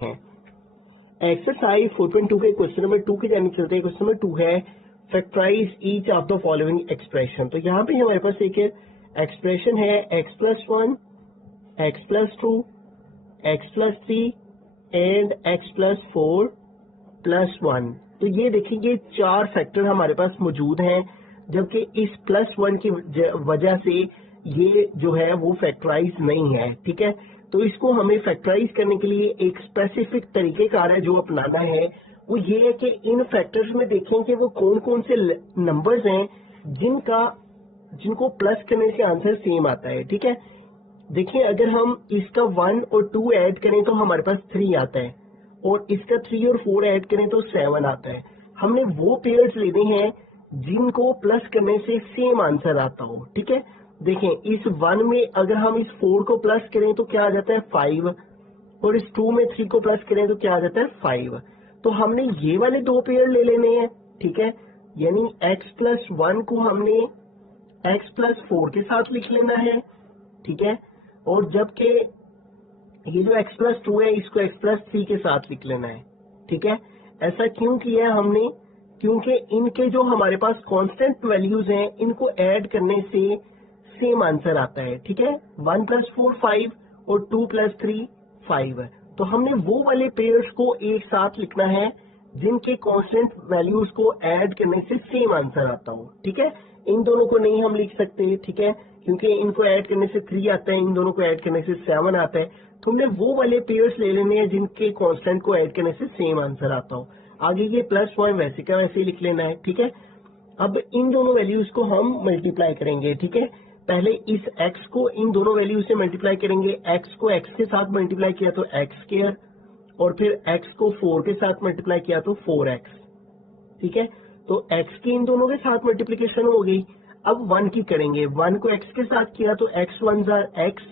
हैं। एक्सरसाइज 4.2 के question number 2 की जानी चलते हैं। क्वेश्चन नंबर 2 है factorise each of the following expression. तो यहाँ पे हमारे पास एक एक्सप्रेशन है x+1, x+2, x+3 and x+4+1। तो ये देखेंगे चार फैक्टर हमारे पास मौजूद हैं, जबकि इस +1 की वजह से ये जो है वो फैक्टराइज नहीं है। ठीक है, तो इसको हमें फैक्टराइज करने के लिए एक स्पेसिफिक तरीकेकार है जो अपनाना है, वो ये है कि इन फैक्टर्स में देखें कि वो कौन कौन से नंबर्स हैं जिनको प्लस करने से आंसर सेम आता है। ठीक है, देखिए अगर हम इसका 1 और 2 ऐड करें तो हमारे पास 3 आता है, और इसका 3 और 4 ऐड करें तो 7 आता है। हमने वो पेयर्स लेने हैं जिनको प्लस करने से सेम आंसर आता हो। ठीक है, देखें इस 1 में अगर हम इस 4 को प्लस करें तो क्या आ जाता है 5, और इस 2 में 3 को प्लस करें तो क्या आ जाता है 5। तो हमने ये वाले दो पेयर ले लेने हैं। ठीक है, यानी x+1 को हमने x+4 के साथ लिख लेना है। ठीक है, और जबकि ये जो x+2 है इसको x+3 के साथ लिख लेना है। ठीक है, ऐसा क्यों किया है हमने? क्योंकि इनके जो हमारे पास कांस्टेंट वैल्यूज हैं इनको ऐड करने से सेम आंसर आता है। ठीक है, 1+4 5 और 2+3 5। तो हमने वो वाले पेयर्स को एक साथ लिखना है जिनके कांस्टेंट वैल्यूज को ऐड करने से सेम आंसर आता हो। ठीक है, इन दोनों को नहीं हम लिख सकते। ठीक है, क्योंकि इनको ऐड करने से 3 आता है, इन दोनों को ऐड करने से 7 आता है। तो हमने वो वाले पेयर्स ले लेने हैं जिनके कांस्टेंट को ऐड करने से सेम आंसर आता हो। आगे ये +1 वैसे का वैसे ही लिख लेना है। ठीक है, अब इन दोनों वैल्यूज को हम मल्टीप्लाई करेंगे। ठीक है, पहले इस x को इन दोनों वैल्यू से मल्टीप्लाई करेंगे। x को x के साथ मल्टीप्लाई किया तो x², और फिर x को 4 के साथ मल्टीप्लाई किया तो 4x। ठीक है, तो x की इन दोनों के साथ मल्टीप्लीकेशन हो गई। अब 1 की करेंगे। 1 को x के साथ किया तो x1 x,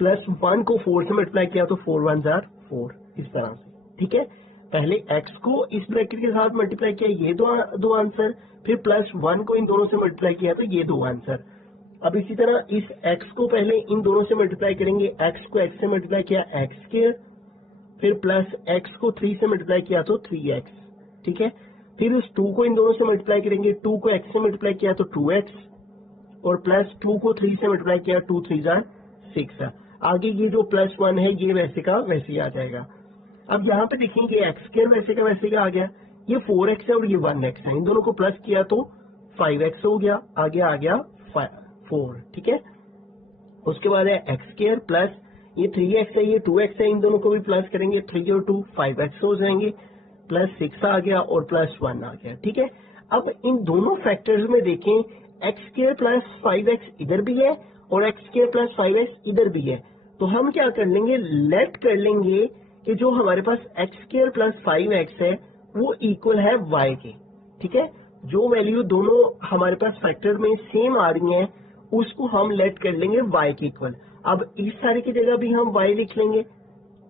प्लस 1 को 4 से मल्टीप्लाई किया तो 4 1 4, इस तरह से। ठीक है, पहले x को इस ब्रैकेट के साथ मल्टीप्लाई किया, ये दो आंसर, फिर +1 को इन दोनों से मल्टीप्लाई किया तो ये दो आंसर। अब इसी तरह इस x को पहले इन दोनों से मल्टीप्लाई करेंगे। x को x से मल्टीप्लाई किया x², फिर प्लस x को 3 से मल्टीप्लाई किया तो 3x। ठीक है, फिर उस 2 को इन दोनों से मल्टीप्लाई करेंगे। 2 को x से मल्टीप्लाई किया तो 2x, और प्लस 2 को 3 से मल्टीप्लाई किया 2 3 6। आगे ये जो +1 है ये वैसे का वैसे ही आ जाएगा। अब यहाँ पे देखेंगे x² वैसे का आ गया, ये 4x है और ये 1x है, इन दोनों को प्लस किया तो 5x हो गया, आगे आ गया 4। ठीक है, उसके बाद है x² प्लस ये 3x है, ये 2x है, इन दोनों को भी प्लस करेंगे, 3 और 2 5x हो जाएंगे, +6 आ गया और +1 आ गया। ठीक है, अब इन दोनों फैक्टर्स में देखें x² प्लस 5x इधर भी है और x² प्लस 5x इधर भी है। तो हम क्या कर लेंगे, लेट कर लेंगे कि जो हमारे पास x² प्लस 5x है वो इक्वल है y के। ठीक है, जो वैल्यू दोनों हमारे पास फैक्टर में सेम आ रही हैं उसको हम लेट कर लेंगे y के इक्वल। अब इस सारे की जगह भी हम y लिख लेंगे,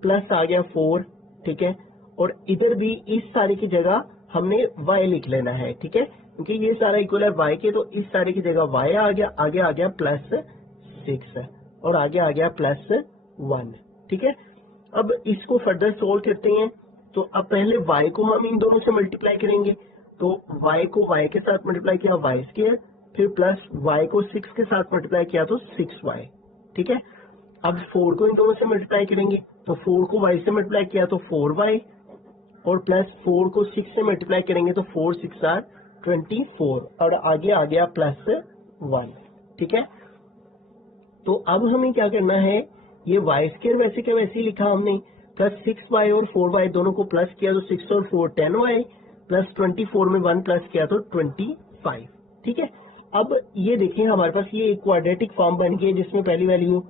प्लस आ गया 4। ठीक है, और इधर भी इस सारे की जगह हमने y लिख लेना है। ठीक है, क्योंकि ये सारा इक्वल है y के, तो इस सारे की जगह y आ गया, आगे आ गया +6 और आगे आ गया +1। ठीक है, अब इसको फर्दर सोल्व करते हैं। तो अब पहले y को हम इन दोनों से मल्टीप्लाई करेंगे, तो y को y के साथ मल्टीप्लाई किया y², फिर प्लस y को 6 के साथ मल्टीप्लाई किया तो 6y। ठीक है, अब 4 को इन दोनों से मल्टीप्लाई करेंगे, तो 4 को y से मल्टीप्लाई किया तो 4y, और प्लस 4 को 6 से मल्टीप्लाई करेंगे तो 4 6 24, और आगे आ गया +1। ठीक है, तो अब हमें क्या करना है, ये y² वैसे का वैसे ही लिखा हमने, प्लस 6y और 4y दोनों को प्लस किया तो 6 और 4 10y, प्लस 24 में 1 प्लस किया तो 25। ठीक है, अब ये देखें हमारे पास ये एक क्वाड्रेटिक फॉर्म बन गई है जिसमें पहली वैल्यू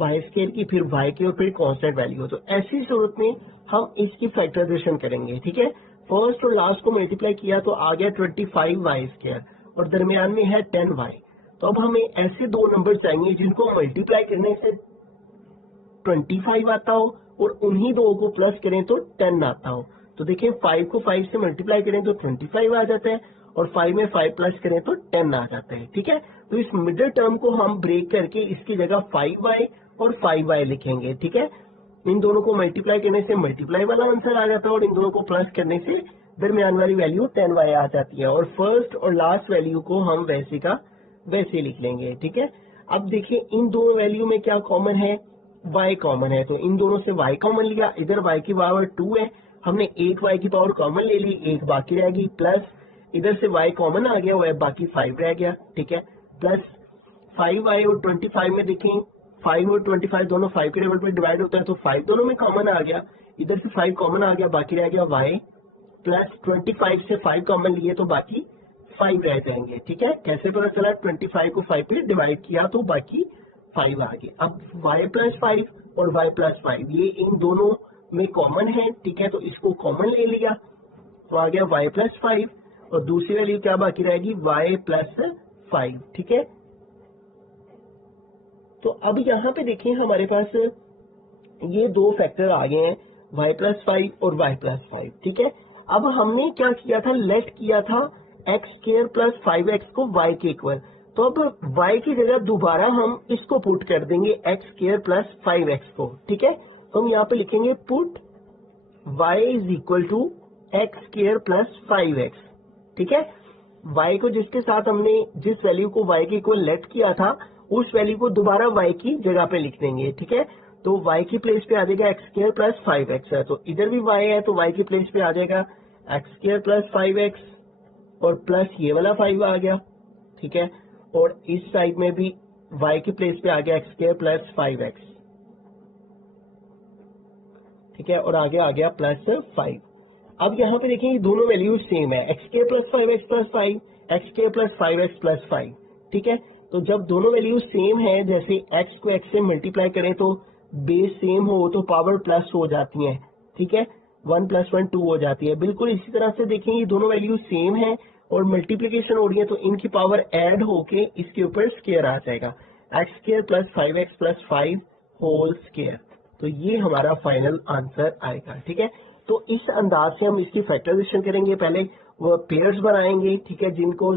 y² की, फिर y की, और फिर कांस्टेंट वैल्यू। तो ऐसी सूरत में हम इसकी फैक्टराइजेशन करेंगे। ठीक है, फर्स्ट और लास्ट को मल्टीप्लाई किया तो आ गया 25y² और दरमियान में है 10y। तो अब हमें ऐसे दो नंबर चाहिए जिनको मल्टीप्लाई करने से 25 आता हो और उन्हीं दो को प्लस करें तो 10 आता हो। तो देखिए 5 को 5 से मल्टीप्लाई करें तो 25 आ जाता है, और 5 में 5 प्लस करें तो 10 आ जाता है। ठीक है, तो इस मिडिल टर्म को हम ब्रेक करके इसकी जगह 5y और 5y लिखेंगे। ठीक है, इन दोनों को मल्टीप्लाई करने से मल्टीप्लाई वाला आंसर आ जाता है और इन दोनों को प्लस करने से दरमियान वाली वैल्यू 10y आ जाती है। और फर्स्ट और लास्ट वैल्यू को हम वैसे का वैसे लिख लेंगे, ठीक है। अब देखिए इन दोनों वैल्यू में क्या कॉमन है, y कॉमन है, तो इन दोनों से y कॉमन लिया, इधर y की पावर 2 है, हमने एक y की पावर कॉमन ले ली, एक बाकी रह गई, प्लस इधर से y कॉमन आ गया हुआ है, बाकी 5 रह गया, ठीक है। प्लस 5y और 25 में देखें 5 और 25 दोनों 5 के लेवल पर डिवाइड होता है, तो 5 दोनों में कॉमन आ गया, इधर से 5 कॉमन आ गया, बाकी रह गया y, प्लस 25 से 5 कॉमन लिए तो बाकी 5 रह जाएंगे, ठीक है। कैसे पता चला, 25 को 5 पे डिवाइड किया तो बाकी 5 आ गए। अब y प्लस 5 और y प्लस 5 ये इन दोनों में कॉमन है, ठीक है, तो इसको कॉमन ले लिया तो आ गया y प्लस 5 और दूसरी वैल्यू क्या बाकी रहेगी, y प्लस 5, ठीक है। तो अब यहाँ पे देखिए हमारे पास ये दो फैक्टर आ गए हैं, y प्लस 5 और y प्लस 5, ठीक है। अब हमने क्या किया था, लेट किया था एक्स स्क्वायर प्लस 5x को y के इक्वल, तो अब y की जगह दोबारा हम इसको पुट कर देंगे एक्स स्क्वायर प्लस 5x को, ठीक है। तो हम यहाँ पे लिखेंगे put y is equal to x square plus 5x, ठीक है। y को जिसके साथ हमने जिस वैल्यू को y के इक्वल लेट किया था उस वैल्यू को दोबारा y की जगह पे लिख देंगे, ठीक है। तो y की प्लेस पे आ जाएगा एक्स स्क्वायर प्लस 5x है, तो इधर भी y है तो y की प्लेस पे आ जाएगा एक्स स्क्वायर प्लस 5x और प्लस ये वाला 5 आ गया, ठीक है। और इस साइड में भी y की प्लेस पे आ गया एक्स स्क्वायर प्लस 5x, ठीक है, और आगे आ गया प्लस 5। अब यहाँ पे देखें ये दोनों वैल्यूज सेम है, x square plus 5x plus 5, x square plus 5x plus 5, ठीक है। तो जब दोनों वैल्यूज सेम है, जैसे x को x से मल्टीप्लाई करें तो बेस सेम हो तो पावर प्लस हो जाती है, ठीक है, 1 + 1 2 हो जाती है। बिल्कुल इसी तरह से देखें ये दोनों वैल्यूज सेम है और मल्टीप्लीकेशन हो रही है तो इनकी पावर ऐड होके इसके ऊपर स्क्वायर आ जाएगा, x square plus 5x plus 5 whole square. तो ये हमारा फाइनल आंसर आएगा, ठीक है। तो इस अंदाज से हम इसकी फैक्टराइजेशन करेंगे, पहले वो पेयर्स बनाएंगे, ठीक है, जिनको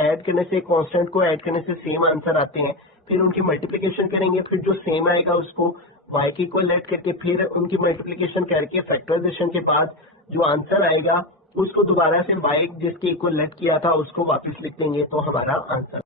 ऐड करने से कांस्टेंट को ऐड करने से सेम आंसर आते हैं, फिर उनकी मल्टीप्लिकेशन करेंगे, फिर जो सेम आएगा उसको y के इक्वल ऐड करके फिर उनकी मल्टीप्लिकेशन करके फैक्टराइजेशन के बाद जो आंसर आएगा उसको दोबारा से y जिसके इक्वल लेट किया था उसको वापस लिख देंगे तो हमारा आंसर